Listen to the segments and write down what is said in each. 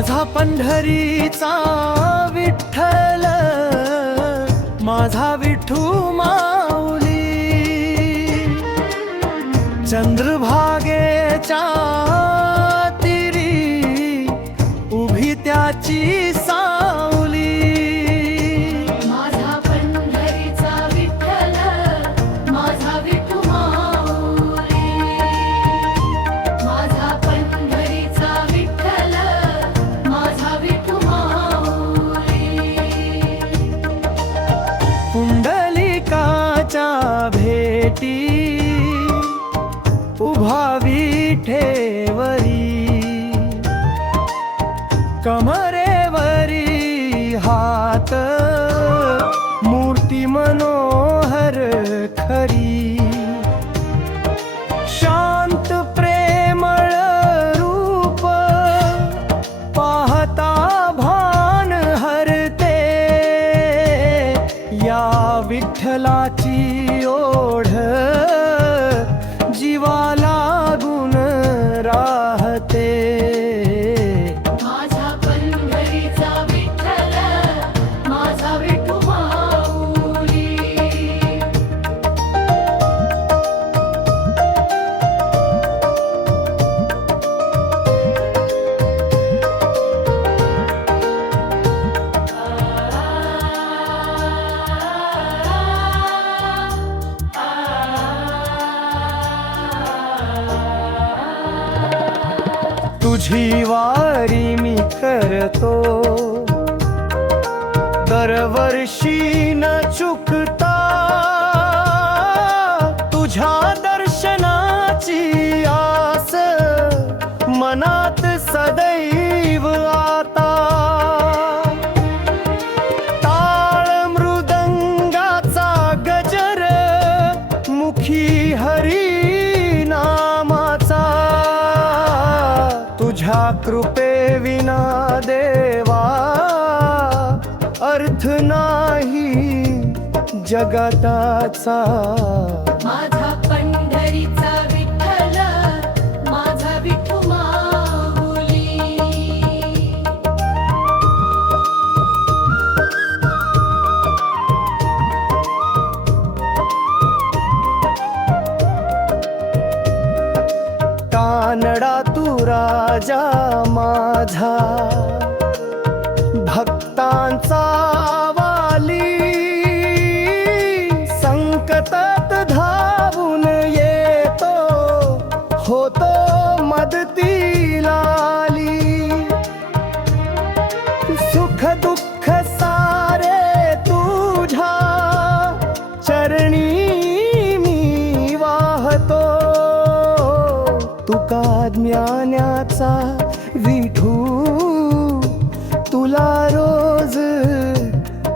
माझा पंढरीचा विठ्ठल, माझा विठू माऊली, चंद्रभागेच्या तीरी उभी त्याची सावली। माझा पंढरीचा विठ्ठल, माझा विठू माऊली, माझा पंढरीचा विठ्ठल, माझा विठू माऊली। पुंडलिकाच्या भेटी उभा विठेवरी, कमरेवरी हात मूर्ती मनोहर खरी। शांत प्रेमळ रूप पाहता भान हरते, या विठ्ठलाची ओढ जीवा लागून राहते। माझा पंढरीचा विठ्ठल, माझा विठू माऊली। तुझी वारी मी करतो दरवर्षी न चुकता, तुझ्या दर्शनाची आस मनात सदैव आता। टाळ मृदंगाचा गजर, मुखी हरी नामाचा, तुझ्या कृपेविना देवा अर्थ नाही जगताचा। माझा पंढरीचा विठ्ठल, माझा विठू माऊली। कानडा तू राजा माझा, भक्तांचा वाली, संकटात धावून येतो, होतो मदतीला आली। सुख दुःख सारे तुझ्या चरणी मी वाहतो, तुका ज्ञानाचा विठू तुला रोज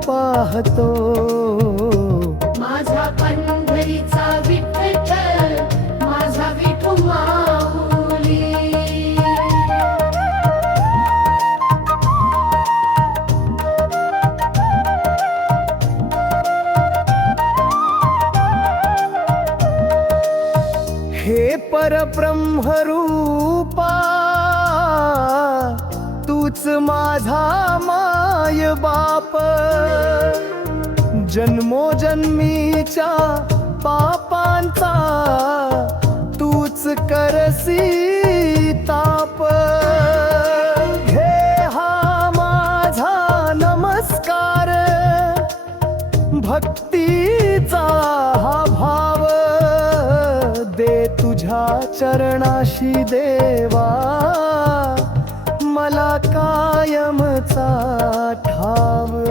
पाहतो। माझा पंढरीचा विठ्ठल, माझा विठू माऊली। हे परब्रह्म रूपा, तूच माझा माय बाप, जन्मोजन्मीच्या पापांचा तूच करसी ताप। हे हा माझा नमस्कार, भक्तीचा हा भाव, दे तुझ्या चरणाशी देवा मला कायमचा ठाव।